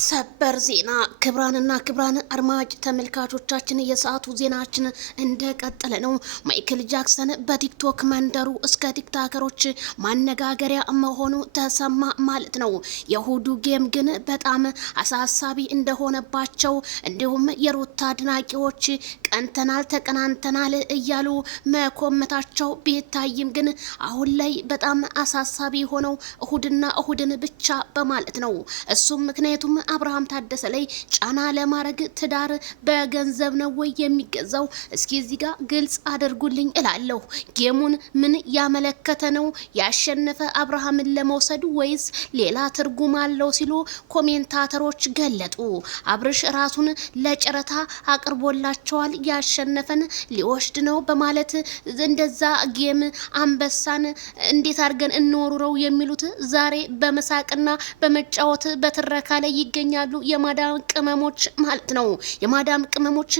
ሰበር ዜና ክብራንና ክብራን አድማጭ ተመልካቾቻችን የሰዓቱ ዜናችን እንደቀጠለ ነው። ማይክል ጃክሰን በቲክቶክ መንደሩ እስከ ቲክቶከሮች ማነጋገሪያ መሆኑ ተሰማ ማለት ነው። የእሁዱ ጌም ግን በጣም አሳሳቢ እንደሆነባቸው እንዲሁም የሩታ አድናቂዎች ቀንተናል ተቀናንተናል እያሉ መኮመታቸው ቢታይም ግን አሁን ላይ በጣም አሳሳቢ ሆነው እሁድና እሁድን ብቻ በማለት ነው። እሱም ምክንያቱም አብርሃም ታደሰ ላይ ጫና ለማድረግ ትዳር በገንዘብ ነው ወይ የሚገዛው? እስኪ እዚህ ጋር ግልጽ አድርጉልኝ እላለሁ። ጌሙን ምን ያመለከተ ነው? ያሸነፈ አብርሃምን ለመውሰድ ወይስ ሌላ ትርጉም አለው ሲሉ ኮሜንታተሮች ገለጡ። አብርሽ ራሱን ለጨረታ አቅርቦላቸዋል። ያሸነፈን ሊወስድ ነው በማለት እንደዛ ጌም አንበሳን እንዴት አድርገን እንወሩረው የሚሉት ዛሬ በመሳቅና በመጫወት በትረካ ላይ ይገኛሉ። የማዳም ቅመሞች ማለት ነው። የማዳም ቅመሞች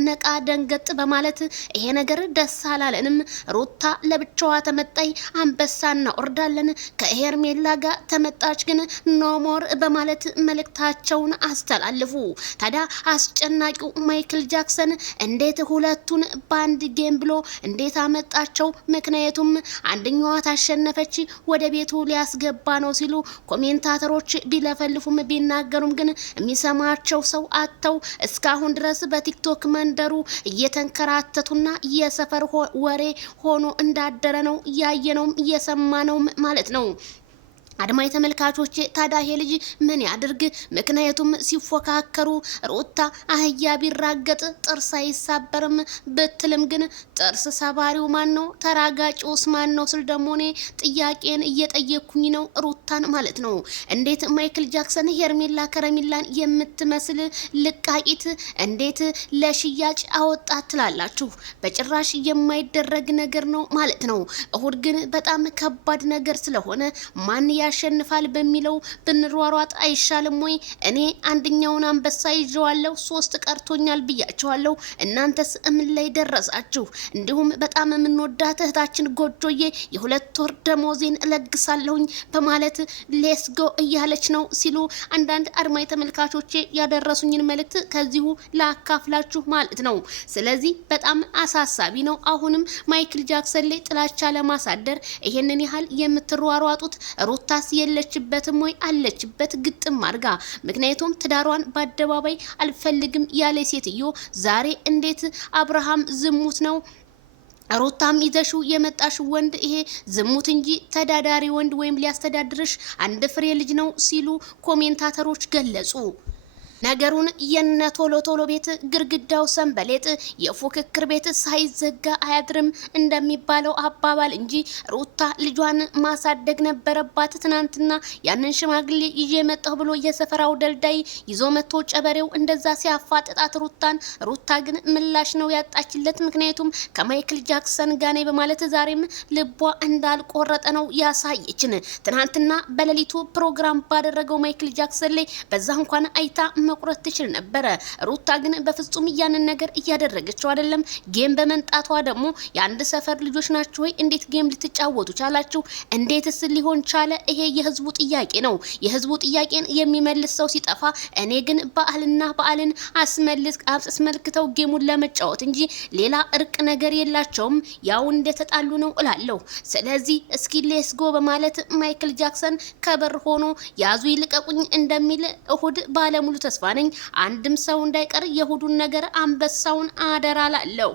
ነቃ ደንገጥ በማለት ይሄ ነገር ደስ አላለንም፣ ሩታ ለብቻዋ ተመጣይ አንበሳ እናወርዳለን፣ ከሄርሜላ ጋር ተመጣች ግን ኖሞር በማለት መልእክታቸውን አስተላልፉ። ታዲያ አስጨናቂው ማይክል ጃክሰን እንዴት ሁለቱን ባንድ ጌም ብሎ እንዴት አመጣቸው? ምክንያቱም አንደኛዋ ታሸነፈች ወደ ቤቱ ሊያስገባ ነው ሲሉ ኮሜንታተሮች ቢለፈልፉም ቢናገሩም ግን የሚሰማቸው ሰው አጥተው እስካሁን ድረስ በቲክቶክ መንደሩ እየተንከራተቱና የሰፈር ወሬ ሆኖ እንዳደረ ነው ያየነውም እየሰማነውም ማለት ነው። አድማጭ ተመልካቾች ታዲያ ይሄ ልጅ ምን ያድርግ? ምክንያቱም ሲፎካከሩ ሩታ አህያ ቢራገጥ ጥርስ አይሳበርም ብትልም ግን ጥርስ ሰባሪው ማን ነው? ተራጋጭውስ ማን ነው ስል ደግሞ እኔ ጥያቄን እየጠየኩኝ ነው ሩታን ማለት ነው። እንዴት ማይክል ጃክሰን ሄርሜላ ከረሚላን የምትመስል ልቃቂት እንዴት ለሽያጭ አወጣት ትላላችሁ? በጭራሽ የማይደረግ ነገር ነው ማለት ነው። እሁድ ግን በጣም ከባድ ነገር ስለሆነ ማን ያሸንፋል በሚለው ብንሯሯጥ አይሻልም ወይ? እኔ አንደኛውን አንበሳ ይዤዋለሁ፣ 3 ቀርቶኛል ብያቸዋለሁ። እናንተስ ምን ላይ ደረሳችሁ? እንዲሁም በጣም የምንወዳት እህታችን ጎጆዬ የ2 ወር ደሞዜን እለግሳለሁኝ በማለት ሌስጎ እያለች ነው ሲሉ አንዳንድ አድማጭ ተመልካቾቼ ያደረሱኝን መልእክት ከዚሁ ላካፍላችሁ ማለት ነው። ስለዚህ በጣም አሳሳቢ ነው። አሁንም ማይክል ጃክሰን ላይ ጥላቻ ለማሳደር ይሄንን ያህል የምትሯሯጡት ሩታ የለችበትም ወይ? አለችበት ግጥም አድርጋ። ምክንያቱም ትዳሯን በአደባባይ አልፈልግም ያለ ሴትዮ ዛሬ እንዴት አብርሃም ዝሙት ነው ሩታም ይዘሹ የመጣሽ ወንድ ይሄ ዝሙት እንጂ ተዳዳሪ ወንድ ወይም ሊያስተዳድርሽ አንድ ፍሬ ልጅ ነው ሲሉ ኮሜንታተሮች ገለጹ። ነገሩን የነ ቶሎ ቶሎ ቤት ግርግዳው ሰንበሌጥ የፉክክር ቤት ሳይዘጋ አያድርም እንደሚባለው አባባል እንጂ ሩታ ልጇን ማሳደግ ነበረባት። ትናንትና ያንን ሽማግሌ ይዤ መጣሁ ብሎ የሰፈራው ደልዳይ ይዞ መጥቶ ጨበሬው እንደዛ ሲያፋጥጣት ሩታ ግን ምላሽ ነው ያጣችለት። ምክንያቱም ከማይክል ጃክሰን ጋር ነኝ በማለት ዛሬም ልቧ እንዳልቆረጠ ነው ያሳየችን። ትናንትና በሌሊቱ ፕሮግራም ባደረገው ማይክል ጃክሰን ላይ በዛ እንኳን አይታ መቁረጥ ትችል ነበረ። ሩታ ግን በፍጹም ያንን ነገር እያደረገችው አይደለም። ጌም በመንጣቷ ደግሞ የአንድ ሰፈር ልጆች ናችሁ ወይ እንዴት ጌም ልትጫወቱ ቻላችሁ? እንዴትስ ሊሆን ቻለ? ይሄ የህዝቡ ጥያቄ ነው። የህዝቡ ጥያቄን የሚመልስ ሰው ሲጠፋ እኔ ግን በዓልን አስመልክተው ጌሙን ለመጫወት እንጂ ሌላ እርቅ ነገር የላቸውም። ያው እንደተጣሉ ነው እላለሁ። ስለዚህ እስኪ ሌስጎ በማለት ማይክል ጃክሰን ከበር ሆኖ ያዙ ይልቀቁኝ እንደሚል እሁድ ባለሙሉ ተስፋ ነኝ። አንድም ሰው እንዳይቀር የእሁዱን ነገር አንበሳውን አደራ ላለው